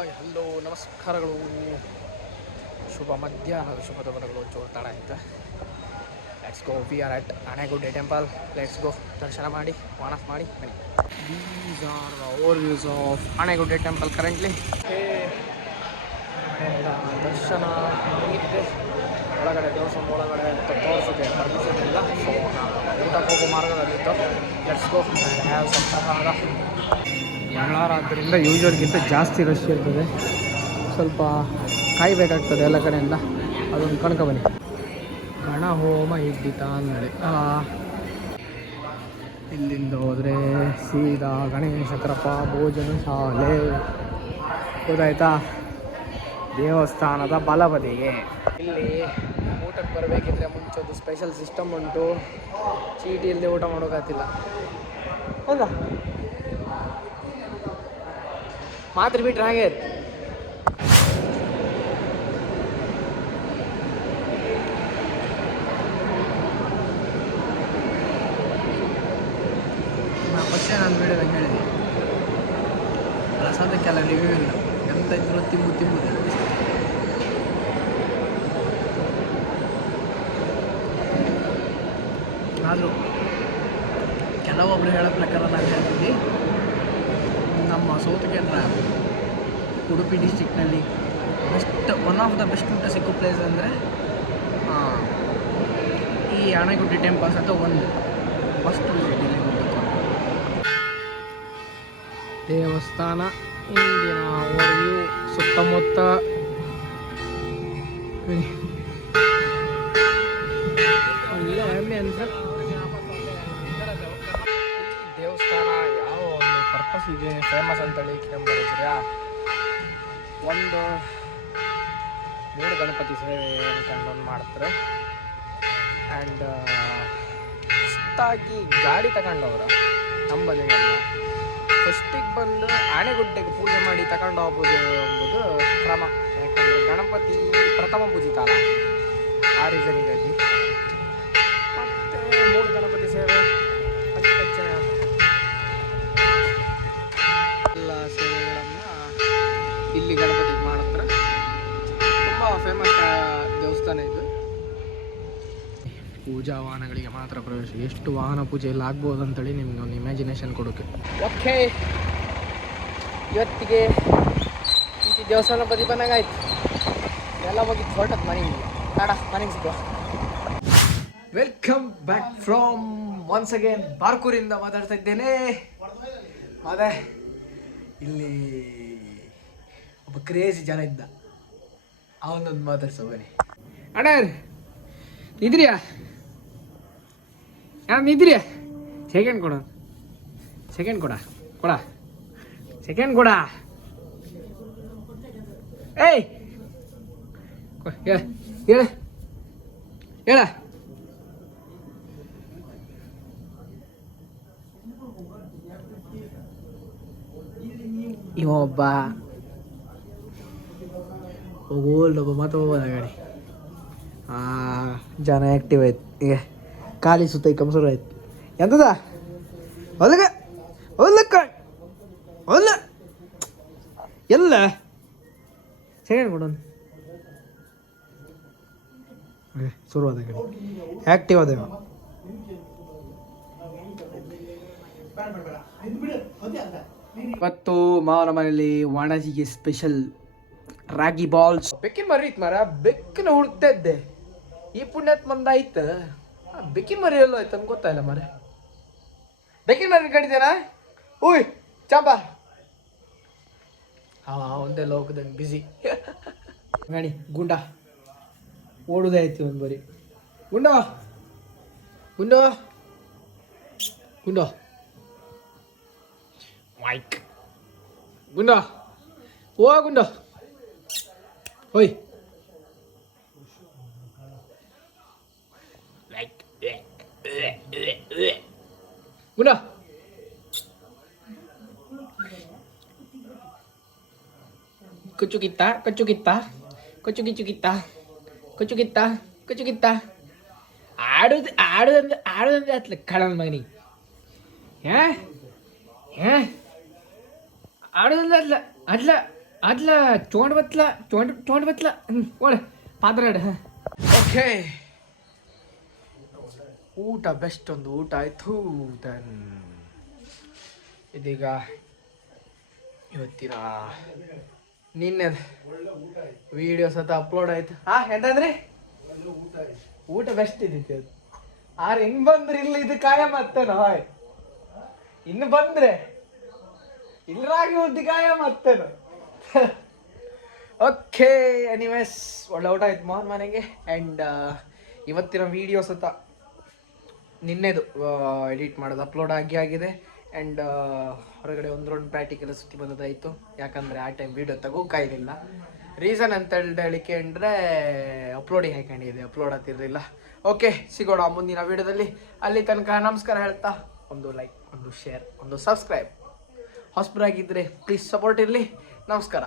Hi hello ನಮಸ್ಕಾರಗಳು. ಶುಭ ಮಧ್ಯಾಹ್ನದ ಶುಭ ದವನಗಳು ಚೋಳ್ತಾಳ ಆಯ್ತು. Let's go. We are at Anegudde temple. Let's go. ದರ್ಶನ ಮಾಡಿ ವಾಣಸ್ ಮಾಡಿ ಬನ್ನಿ. These are the over views of Anegudde temple currently. ದರ್ಶನ ಮುಗಿದಿದೆ. ಒಳಗಡೆ ದೇವಸ್ಥಾನ ಒಳಗಡೆ ತೋರಿಸೋಕೆ ಪರ್ಮಿಷನ್ ಇಲ್ಲ. ಸೊ ಊಟಕ್ಕೆ ಹೋಗೋ ಮಾರ್ಗದಲ್ಲಿತ್ತು. Let's go and have some prasada. ಮಂಗಳವಾರದ್ದರಿಂದ ಯೂಶ್ವಲ್ಗಿಂತ ಜಾಸ್ತಿ ರಶ್ ಇರ್ತದೆ. ಸ್ವಲ್ಪ ಕಾಯಬೇಕಾಗ್ತದೆ ಎಲ್ಲ ಕಡೆಯಿಂದ. ಅದೊಂದು ಕಣ್ಕ ಬನ್ನಿ. ಗಣ ಹೋಮ ಇದ್ದಿತ ಅಂದೇಳಿ ಇಲ್ಲಿಂದ ಹೋದರೆ ಸೀದಾ ಗಣೇಶ ಕೃಪಾ ಭೋಜನ ಶಾಲೆ ಗೊತ್ತಾಯ್ತಾ. ದೇವಸ್ಥಾನದ ಬಲಬದಿಗೆ. ಇಲ್ಲಿ ಊಟಕ್ಕೆ ಬರಬೇಕಿದ್ರೆ ಮುಂಚೆದು ಸ್ಪೆಷಲ್ ಸಿಸ್ಟಮ್ ಉಂಟು. ಚೀಟಿ ಇಲ್ಲದೆ ಊಟ ಮಾಡೋಕ್ಕಾಗ್ತಿಲ್ಲ. ಹೌದಾ ಮಾತ್ರ ಬಿಟ್ರೆ ಹಾಗೆ ಫಸ್ಟೇ ನಾನು ವಿಡಿಯೋದಾಗ ಹೇಳಿದೆ, ಪ್ರಸಾದಕ್ಕೆಲ್ಲ ರಿವ್ಯೂ ಇಲ್ಲ. ಎಂತ ಇದ್ರು ತಿಂಬುದೇ. ಆದರೂ ಕೆಲವೊಬ್ರು ಹೇಳೋ ಪ್ರಕಾರ ನಾನು ಹೇಳ್ತಿದ್ದೆ, ನಮ್ಮ ಸೌತ್ ಕೇಂದ್ರ ಉಡುಪಿ ಡಿಸ್ಟಿಕ್ನಲ್ಲಿ ಒನ್ ಆಫ್ ದ ಬೆಸ್ಟ್ ಊಟ ಸಿಕ್ಕೋ ಪ್ಲೇಸ್ ಅಂದರೆ ಈ ಆನೆಗುಡ್ಡೆ ಟೆಂಪಲ್ಸ್ ಅಂತ ಒಂದು ಫಸ್ಟ್ ವಿಸಿಟ್ ಇಲ್ಲಿ ಹೋಗಬೇಕು. ದೇವಸ್ಥಾನ ಇಂದಿನ ಓವರ್ವ್ಯೂ ಸುತ್ತಮುತ್ತ ಒಳ್ಳೆ ಅಂತ ದೇವಸ್ಥಾನ ಯಾವ ಒಂದು ಪರ್ಪಸ್ಸಿಗೆ ಫೇಮಸ್ ಅಂತೇಳಿ ಕೇಳಿದ್ರಾ, ಒಂದು 3 ಗಣಪತಿ ಸೇವೆ ಅಂತಂದು ಮಾಡ್ತಾರೆ. ಆ್ಯಂಡ್ ಫಸ್ಟಾಗಿ ಗಾಡಿ ತಗೊಂಡವ್ರು ನಂಬಲಿಗೆಲ್ಲ ಫಸ್ಟಿಗೆ ಬಂದು ಆನೆಗುಡ್ಡೆಗೆ ಪೂಜೆ ಮಾಡಿ ತಗೊಂಡು ಹೋಗ್ಬೋದು ಎಂಬುದು ಕ್ರಮ. ಯಾಕಂದರೆ ಗಣಪತಿ ಪ್ರಥಮ ಪೂಜಿತಾಲ, ಆ ರೀಸನಿಗಾಗಿ. ಮತ್ತು 3 ಗಣಪತಿ ಸೇವೆ ಎಲ್ಲ ಸೇವೆಗಳನ್ನು ಇಲ್ಲಿ ಗಣಪತಿಗೆ ಮಾಡ್ತಾರೆ. ತುಂಬ ಫೇಮಸ್ ದೇವಸ್ಥಾನ ಇದು. ಪೂಜಾ ವಾಹನಗಳಿಗೆ ಮಾತ್ರ ಪ್ರವೇಶ. ಎಷ್ಟು ವಾಹನ ಪೂಜೆಯಲ್ಲಿ ಆಗ್ಬೋದು ಅಂತೇಳಿ ನಿಮ್ಗೆ ಒಂದು ಇಮ್ಯಾಜಿನೇಷನ್ ಕೊಡೋಕೆ. ಓಕೆ, ಇವತ್ತಿಗೆ ಈ ದೇವಸ್ಥಾನ ಬದಿ ಬಂದಂಗಾಯ್ತು. ಎಲ್ಲ ಹೋಗಿದ್ದು ಹೊರಟದ್ದು ಮನೆಗೆ. ಕಾಡ ಮನೆಗೆ ಸಿಗುವ. Welcome back from once again ಬಾರ್ಕೂರಿಂದ ಮಾತಾಡ್ತಾ ಇದ್ದೇನೆ. ಅದೇ ಇಲ್ಲಿ ಒಬ್ಬ ಕ್ರೇಜಿ ಜನ ಇದ್ದ, ಅವನೊಂದು ಮಾತಾಡ್ಸೋ ಬನ್ನಿ. ಅಣ್ಣ ಇದ್ರಿಯಾ? ಯಾರು ನಿದ್ರಿಯಾ? ಸೆಕೆಂಡ್ ಕೊಡ ಸೆಕೆಂಡ್ ಕೊಡ. ಏಯ್ ಹೇಳ ಇವೊಬ್ಬ ಹೋಗೋಲ್ಲೊಬ್ಬ ಮಾತು ಹೋಗೋದ ಗಾಡಿ. ಜನ ಆ್ಯಕ್ಟಿವ್ ಆಯ್ತು. ಈಗ ಖಾಲಿ ಸುತ್ತ ಕಂಸರು ಆಯ್ತು. ಎಂತದ ಹೊಲಗ ಹೊಲಕ್ಕ ಹೊಲ ಎಲ್ಲ ಸೆಕೆಂಡ್ ಕೊಡೋನು ಶುರುವಾದ ಗಾಡಿ ಆ್ಯಕ್ಟಿವ್ ಅದೇವ. ಇವತ್ತು ಮಾವನ ಮನೇಲಿ ವಾಣಜಿಗೆ ಸ್ಪೆಷಲ್ ರಾಗಿ ಬಾಲ್ಸ್. ಬೆಕ್ಕಿನ ಮರಿ ಇತ್ತು ಮಾರ, ಬೆಕ್ಕಿನ ಹುಡುಕ್ತಾ ಇದ್ದೆ. ಈ ಪುಣ್ಯತ್ ಮಂದಾಯ್ತು. ಬೆಕ್ಕಿನ ಮರಿ ಎಲ್ಲೋ ಆಯ್ತು ಅಂತ ಗೊತ್ತಾಯಿಲ್ಲ ಮಾರ. ಬೆಕ್ಕಿನ ಮರಿ ಕಡಿತೇನಾ? ಓಯ್ ಚಾಂಬಾ. ಒಂದೇ ಲೋಕದಂಗೆ ಬಿಸಿ ಗಾಡಿ. ಗುಂಡ ಓಡುದೇ ಆಯ್ತು ಒಂದು ಬರಿ. ಗುಂಡೋ ಮೈಕ್ ಗುಂಡ ಹೋಯ್ ಗುಂಡ ಕುಚ್ಚುಗಿತ್ತ ಆಡುದಂದ್ರೆ ಅತ್ಲ ಕಳನ್ ಮಗನಿ. ಆಡುದಂದ್ರೆ ಅಲ್ಲ ಅದ್ಲ ಚೋಂಡ್ ಬತ್ಲ ಚೋಂಡ್ ಬತ್ಲ ಒಳ್ಳೆ ಪಾತ್ರಾಡ. ಓಕೆ, ಊಟ ಬೆಸ್ಟ್ ಒಂದು ಊಟ ಆಯ್ತು. ದೆನ್ ಇದೀಗ ಇವತ್ತಿನ ನಿನ್ನೆ ವಿಡಿಯೋಸ್ ಅಂತ ಅಪ್ಲೋಡ್ ಆಯ್ತು. ಎಂತಂದ್ರಿ ಊಟ ಬೆಸ್ಟ್ ಇದ್ದಿತ್ತು ಅದು. ಹೆಂಗ್ ಬಂದ್ರೆ ಇಲ್ಲ ಇದು ಕಾಯ ಮತ್ತೇನ ಹಾಯ್ ಇನ್ನು ಬಂದ್ರೆ ಇಲ್ಲರಾಗಿ ಉದ್ದಿ ಕಾಯ ಮತ್ತೇನು. ಓಕೆ, ಎನಿವೇಸ್ ಒಳ್ಳೆ ಊಟ ಆಯ್ತು ಮನೆಗೆ. ಆ್ಯಂಡ್ ಇವತ್ತಿನ ವೀಡಿಯೋಸ್ ಅಂತ ನಿನ್ನೆದು ಎಡಿಟ್ ಮಾಡೋದು ಅಪ್ಲೋಡ್ ಆಗಿದೆ. ಆ್ಯಂಡ್ ಹೊರಗಡೆ ಒಂದು ರೌಂಡ್ ಪ್ರಾಕ್ಟಿಕಲ್ ಸುತ್ತಿ ಬಂದದಾಯಿತು. ಯಾಕಂದರೆ ಆ ಟೈಮ್ ವೀಡಿಯೋ ತಗೋಕಾಯಿಲ್ಲ. ರೀಸನ್ ಅಂತ ಹೇಳಿಕೆ ಅಂದರೆ ಅಪ್ಲೋಡಿಗೆ ಹಾಕೊಂಡಿದೆ, ಅಪ್ಲೋಡ್ ಆಗ್ತಿರಲಿಲ್ಲ. ಓಕೆ, ಸಿಗೋಣ ಮುಂದಿನ ವೀಡಿಯೋದಲ್ಲಿ. ಅಲ್ಲಿ ತನಕ ನಮಸ್ಕಾರ ಹೇಳ್ತಾ ಒಂದು ಲೈಕ್, ಒಂದು ಶೇರ್, ಒಂದು ಸಬ್ಸ್ಕ್ರೈಬ್. ಹೊಸಬರಾಗಿದ್ದರೆ ಪ್ಲೀಸ್ ಸಪೋರ್ಟ್ ಇರಲಿ. ನಮಸ್ಕಾರ.